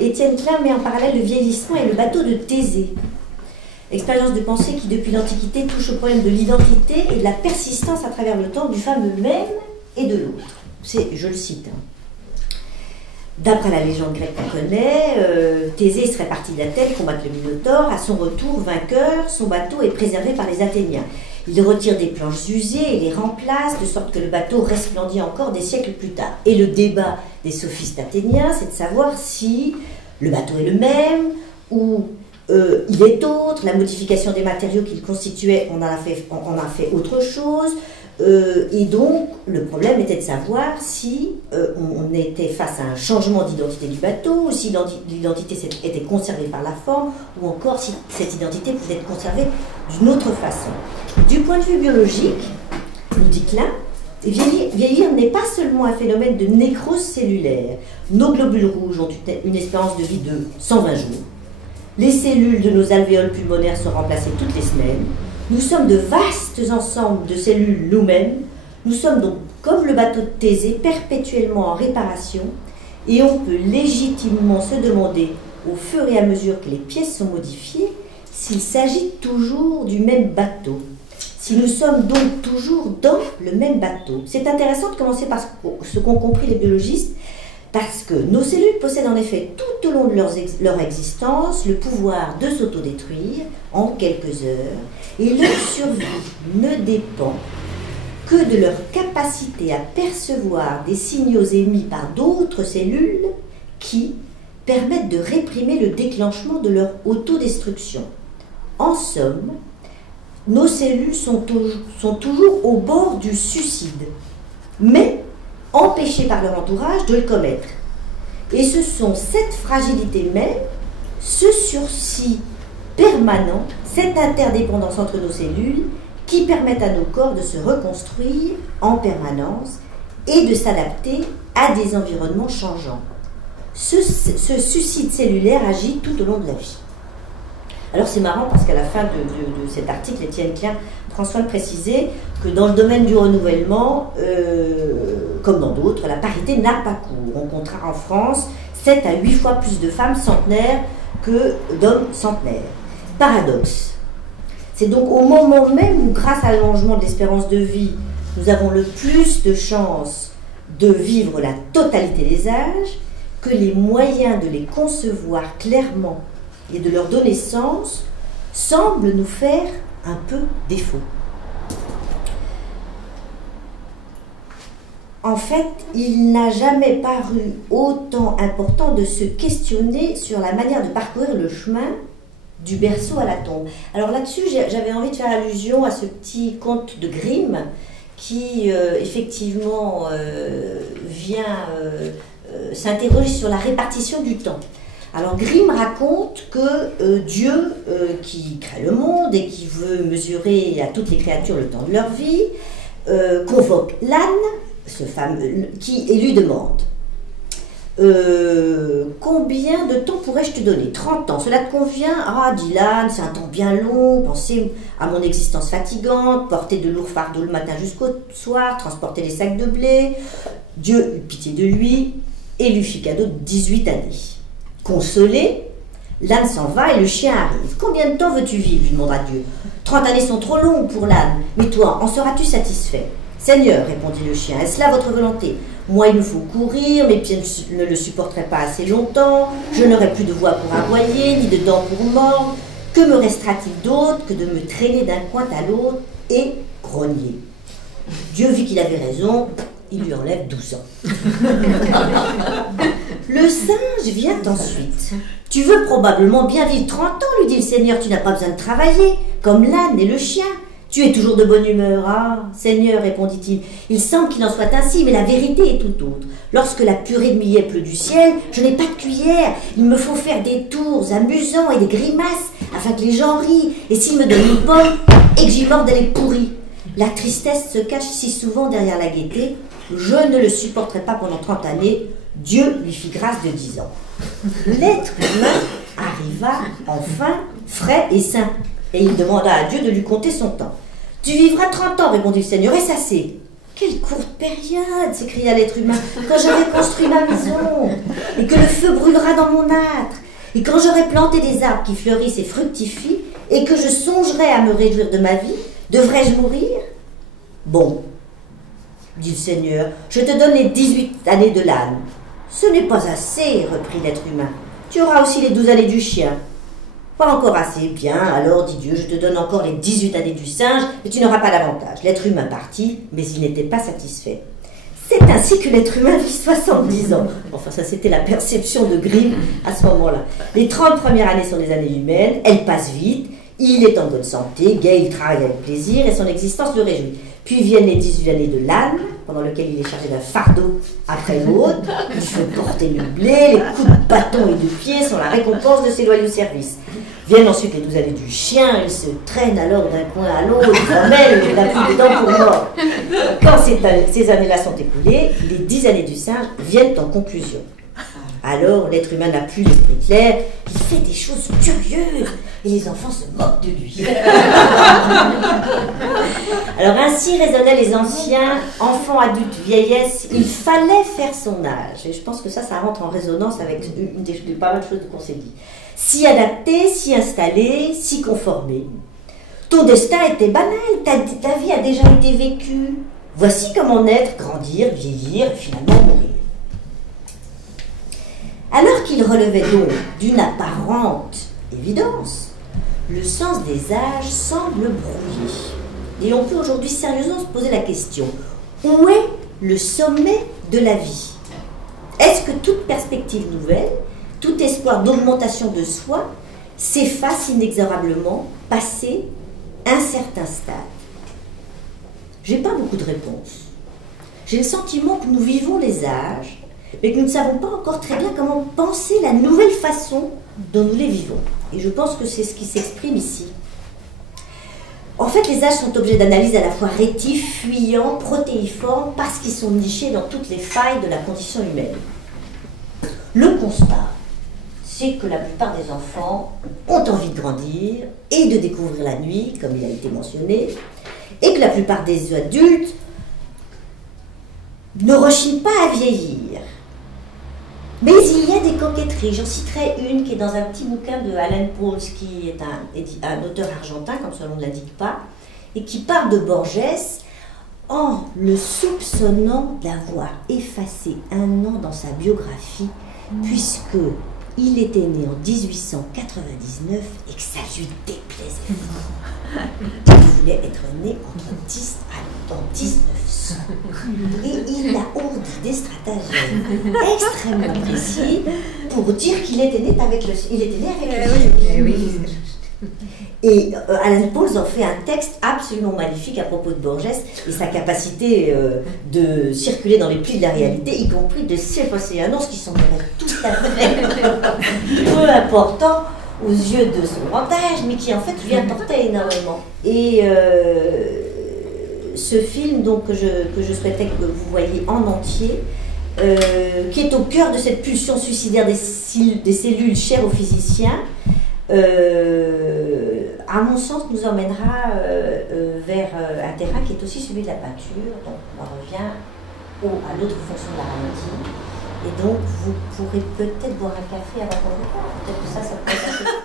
Étienne Klein met en parallèle le vieillissement et le bateau de Thésée. Expérience de pensée qui, depuis l'Antiquité, touche au problème de l'identité et de la persistance à travers le temps du fameux même et de l'autre. Je le cite. D'après la légende grecque qu'on connaît, Thésée serait parti d'Athènes combattre le Minotaure. À son retour, vainqueur, son bateau est préservé par les Athéniens. Il retire des planches usées et les remplace, de sorte que le bateau resplendit encore des siècles plus tard. Et le débat des sophistes athéniens, c'est de savoir si le bateau est le même ou il est autre, la modification des matériaux qu'il constituait, on a fait autre chose. Et donc, le problème était de savoir si on était face à un changement d'identité du bateau, ou si l'identité était conservée par la forme, ou encore si cette identité pouvait être conservée d'une autre façon. Du point de vue biologique, nous dit Klein, vieillir n'est pas seulement un phénomène de nécrose cellulaire. Nos globules rouges ont une espérance de vie de 120 jours. Les cellules de nos alvéoles pulmonaires sont remplacées toutes les semaines. Nous sommes de vastes ensembles de cellules nous-mêmes. Nous sommes donc, comme le bateau de Thésée, perpétuellement en réparation. Et on peut légitimement se demander, au fur et à mesure que les pièces sont modifiées, s'il s'agit toujours du même bateau. Si nous sommes donc toujours dans le même bateau. C'est intéressant de commencer par ce qu'ont compris les biologistes, parce que nos cellules possèdent en effet tout au long de leur existence le pouvoir de s'autodétruire en quelques heures, et leur survie ne dépend que de leur capacité à percevoir des signaux émis par d'autres cellules qui permettent de réprimer le déclenchement de leur autodestruction. En somme, nos cellules sont toujours au bord du suicide, mais empêchés par leur entourage de le commettre. Et ce sont cette fragilité même, ce sursis permanent, cette interdépendance entre nos cellules qui permettent à nos corps de se reconstruire en permanence et de s'adapter à des environnements changeants. Ce suicide cellulaire agit tout au long de la vie. Alors c'est marrant parce qu'à la fin de cet article, Étienne Klein prend soin de préciser que dans le domaine du renouvellement, comme dans d'autres, la parité n'a pas cours. On comptera en France 7 à 8 fois plus de femmes centenaires que d'hommes centenaires. Paradoxe. C'est donc au moment même où, grâce à l'allongement de l'espérance de vie, nous avons le plus de chances de vivre la totalité des âges, que les moyens de les concevoir clairement et de leur donner sens semblent nous faire un peu défaut. En fait, il n'a jamais paru autant important de se questionner sur la manière de parcourir le chemin du berceau à la tombe. Alors là-dessus, j'avais envie de faire allusion à ce petit conte de Grimm qui, effectivement, vient s'interroger sur la répartition du temps. Alors Grimm raconte que Dieu, qui crée le monde et qui veut mesurer à toutes les créatures le temps de leur vie, convoque l'âne, et lui demande combien de temps pourrais-je te donner? 30 ans, cela te convient? Ah, dit l'âne, c'est un temps bien long, pensez à mon existence fatigante, porter de lourds fardeaux le matin jusqu'au soir, transporter les sacs de blé. Dieu eut pitié de lui et lui fit cadeau de 18 années. Consolé, l'âne s'en va et le chien arrive. Combien de temps veux-tu vivre? Lui demandera Dieu. 30 années sont trop longues pour l'âne, mais toi, en seras-tu satisfait? Seigneur, répondit le chien, est-ce là votre volonté? Moi, il me faut courir, mes pieds ne le supporteraient pas assez longtemps, je n'aurai plus de voix pour aboyer, ni de dents pour mordre. Que me restera-t-il d'autre que de me traîner d'un coin à l'autre et grogner? Dieu vit qu'il avait raison, il lui enlève 12 ans. Le singe vient ensuite. Tu veux probablement bien vivre 30 ans, lui dit le Seigneur, tu n'as pas besoin de travailler, comme l'âne et le chien. Tu es toujours de bonne humeur. Ah, Seigneur, répondit-il, il semble qu'il en soit ainsi, mais la vérité est tout autre. Lorsque la purée de millet pleut du ciel, je n'ai pas de cuillère. Il me faut faire des tours amusants et des grimaces, afin que les gens rient. Et s'il me donne une pomme, et que j'y morde, elle est pourrie. La tristesse se cache si souvent derrière la gaieté. Je ne le supporterai pas pendant 30 années. Dieu lui fit grâce de 10 ans. L'être humain arriva enfin frais et sain. Et il demanda à Dieu de lui compter son temps. Tu vivras 30 ans, répondit le Seigneur, et ça c'est. Quelle courte période, s'écria l'être humain, quand j'aurai construit ma maison, et que le feu brûlera dans mon âtre, et quand j'aurai planté des arbres qui fleurissent et fructifient, et que je songerai à me réjouir de ma vie, devrais-je mourir? Bon, dit le Seigneur, je te donne les 18 années de l'âne. Ce n'est pas assez, reprit l'être humain. Tu auras aussi les 12 années du chien. Pas encore assez, bien, alors, dit Dieu, je te donne encore les 18 années du singe, et tu n'auras pas davantage. L'être humain partit, mais il n'était pas satisfait. C'est ainsi que l'être humain vit 70 ans. Enfin, ça, c'était la perception de Grimm à ce moment-là. Les 30 premières années sont des années humaines, elles passent vite, il est en bonne santé, gai, il travaille avec plaisir, et son existence le réjouit. Puis viennent les 18 années de l'âne, pendant lequel il est chargé d'un fardeau après l'autre, il fait porter le blé, les coups de bâton et de pied sont la récompense de ses loyaux services. Viennent ensuite les 12 années du chien, il se traîne alors d'un coin à l'autre, même il n'a plus de dents pour mort. Quand ces années-là sont écoulées, les 10 années du singe viennent en conclusion. Alors l'être humain n'a plus l'esprit clair, il fait des choses curieuses et les enfants se moquent de lui. Alors ainsi raisonnaient les anciens, enfants, adultes, vieillesse, il fallait faire son âge. Et je pense que ça rentre en résonance avec pas mal de choses qu'on s'est dit. S'y adapter, s'y installer, s'y conformer. Ton destin était banal, ta vie a déjà été vécue. Voici comment naître, grandir, vieillir et finalement mourir. Alors qu'il relevait donc d'une apparente évidence, le sens des âges semble brouillé. Et on peut aujourd'hui sérieusement se poser la question, où est le sommet de la vie? Est-ce que toute perspective nouvelle, tout espoir d'augmentation de soi s'efface inexorablement, passé un certain stade? J'ai pas beaucoup de réponses. J'ai le sentiment que nous vivons les âges, mais que nous ne savons pas encore très bien comment penser la nouvelle façon dont nous les vivons. Et je pense que c'est ce qui s'exprime ici. En fait, les âges sont objets d'analyse à la fois rétifs, fuyants, protéiformes, parce qu'ils sont nichés dans toutes les failles de la condition humaine. Le constat, c'est que la plupart des enfants ont envie de grandir et de découvrir la nuit, comme il a été mentionné, et que la plupart des adultes ne rechignent pas à vieillir. Mais il y a des coquetteries. J'en citerai une qui est dans un petit bouquin de Alan Pauls, qui est un auteur argentin, comme son nom ne l'indique pas, et qui parle de Borges en le soupçonnant d'avoir effacé un an dans sa biographie, puisque il était né en 1899 et que ça lui déplaisait. Il voulait être né en 1900. Et il a ourdi des stratagèmes extrêmement précis pour dire qu'il était né avec le chien. Et Alan Pauls en fait un texte absolument magnifique à propos de Borges et sa capacité de circuler dans les plis de la réalité, y compris de s'effacer un annonce qui semblerait tout à fait peu important aux yeux de son grand âge, mais qui en fait lui importait énormément. Et ce film donc, que je souhaitais que vous voyiez en entier, qui est au cœur de cette pulsion suicidaire des cellules chères aux physiciens, à mon sens, nous emmènera vers un terrain qui est aussi celui de la peinture. Donc on revient à l'autre fonction de la ralentie. Et donc vous pourrez peut-être boire un café avant qu'on vous parle. Peut-être que ça peut être